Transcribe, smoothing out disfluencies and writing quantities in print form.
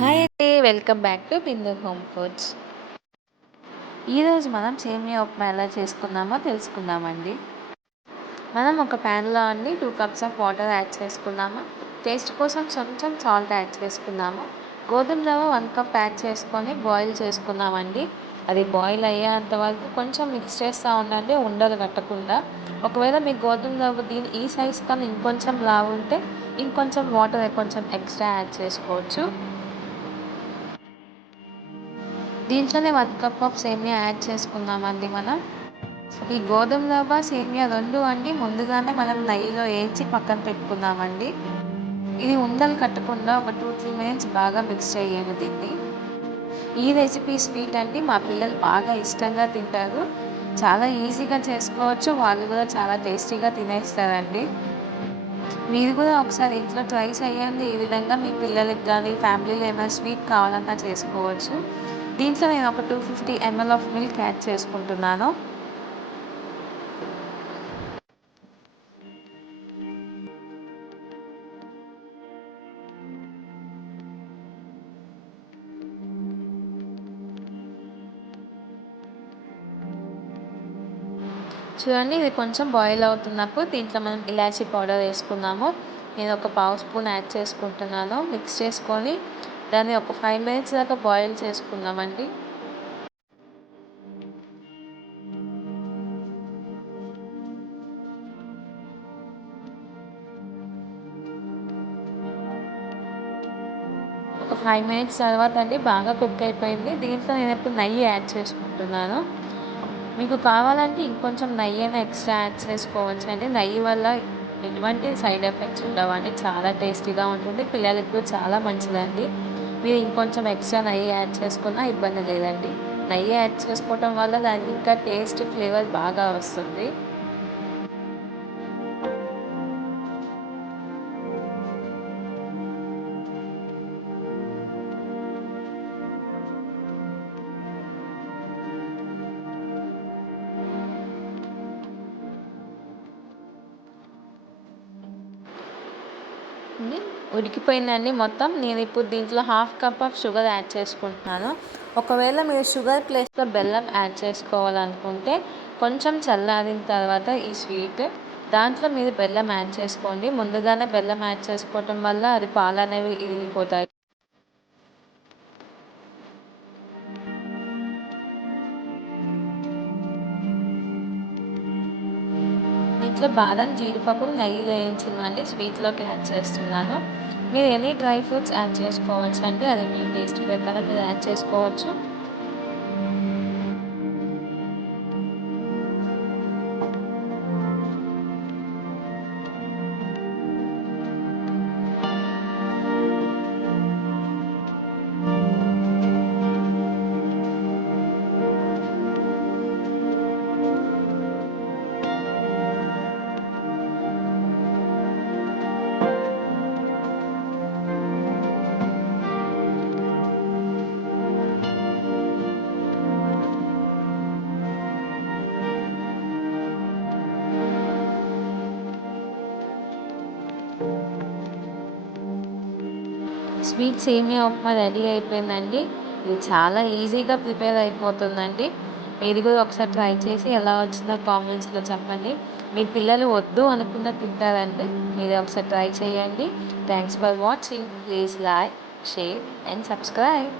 Hi అండి. Welcome back to Bindu home foods. ఈరోజు మనం సేమియా ఉప్మా ఎలా చేసుకుందామో తెలుసుకుందామండి. మనం ఒక ప్యాన్లో 2 కప్స్ ఆఫ్ వాటర్ యాడ్ చేసుకున్నాము. టేస్ట్ కోసం కొంచెం సాల్ట్ యాడ్ చేసుకున్నాము. గోధుమ రవ్వ 1 కప్ యాడ్ చేసుకొని బాయిల్ చేసుకున్నామండి. అది బాయిల్ అయ్యేంత వరకు కొంచెం మిక్స్ చేస్తూ ఉండండి, ఉండలు కట్టకుండా. ఒకవేళ మీ గోధుమ రవ్వ ఈ సైజ్ కన్నా ఇంకొంచెం లావు ఉంటే ఇంకొంచెం వాటర్ కొంచెం ఎక్స్ట్రా యాడ్ చేసుకోవచ్చు. దీంట్లోనే 1 కప్ ఆఫ్ సేమియా యాడ్ చేసుకుందామండి మనం. ఈ గోధుమ రవ్వ, సేమియా రెండు ముందుగానే మనం నెయ్యిలో వేయించి పక్కన పెట్టుకుందామండి. ఇది ఉండలు కట్టకుండా ఒక 2-3 మినిట్స్ బాగా మిక్స్ చేయండి దీన్ని. ఈ రెసిపీ స్వీట్ మా పిల్లలు బాగా ఇష్టంగా తింటారు. చాలా ఈజీగా చేసుకోవచ్చు, వాళ్ళు కూడా చాలా టేస్టీగా తినేస్తారండి. మీరు కూడా ఒకసారి ఇంట్లో ట్రై చేయండి. ఈ విధంగా మీ పిల్లలకి కానీ ఫ్యామిలీలో ఏమైనా స్వీట్ కావాలన్నా చేసుకోవచ్చు. దీంట్లో నేను ఒక 250 ml ఆఫ్ మిల్క్ యాడ్ చేసుకుంటున్నాను. చూడండి, ఇది కొంచెం బాయిల్ అవుతున్నప్పుడు దీంట్లో మనం ఇలాచీ పౌడర్ వేసుకుందాము. నేను ఒక పావు స్పూన్ యాడ్ చేసుకుంటున్నాను. మిక్స్ చేసుకొని దాన్ని ఒక 5 మినిట్స్ దాకా బాయిల్ చేసుకుందామండి. ఒక 5 మినిట్స్ తర్వాత బాగా కుక్ అయిపోయింది. దీంట్లో నేను ఇప్పుడు నెయ్యి యాడ్ చేసుకుంటున్నాను. మీకు కావాలంటే ఇంకొంచెం నెయ్యి అయినా ఎక్స్ట్రా యాడ్ చేసుకోవచ్చండి. నెయ్యి వల్ల ఎటువంటి సైడ్ ఎఫెక్ట్స్ ఉండవండి. చాలా టేస్టీగా ఉంటుంది, పిల్లలకి కూడా చాలా మంచిదండి. మీరు ఇంకొంచెం ఎక్స్ట్రా నెయ్యి యాడ్ చేసుకున్నా ఇబ్బంది లేదండి. నెయ్యి యాడ్ చేసుకోవటం వల్ల దానికి ఇంకా టేస్ట్, ఫ్లేవర్ బాగా వస్తుంది. ఉడికిపోయిందండి మొత్తం. నేను ఇప్పుడు దీంట్లో 1/2 కప్ ఆఫ్ షుగర్ యాడ్ చేసుకుంటున్నాను. ఒకవేళ మీరు షుగర్ ప్లేస్లో బెల్లం యాడ్ చేసుకోవాలనుకుంటే కొంచెం చల్లారిన తర్వాత ఈ స్వీట్ దాంట్లో మీరు బెల్లం యాడ్ చేసుకోండి. ముందుగానే బెల్లం యాడ్ చేసుకోవటం వల్ల అది పాలు అనేవి ఇరిగిపోతాయి. దీంట్లో బాదం, జీడిపప్పు నెయ్యిలో వేయించిందండి స్వీట్లోకి యాడ్ చేస్తున్నాను. మీరు ఎనీ డ్రై ఫ్రూట్స్ యాడ్ చేసుకోవచ్చు అండి. అది మీ టేస్ట్ ప్రకారం మీరు యాడ్ చేసుకోవచ్చు. స్వీట్ సేమియా ఉప్మా రెడీ అయిపోయిందండి. ఇది చాలా ఈజీగా ప్రిపేర్ అయిపోతుందండి. మీరు కూడా ఒకసారి ట్రై చేసి ఎలా వచ్చిందో కామెంట్స్లో చెప్పండి. మీ పిల్లలు వద్దు అనుకున్న తింటారండి. మీరు ఒకసారి ట్రై చేయండి. Thanks for watching. Please like, share and subscribe.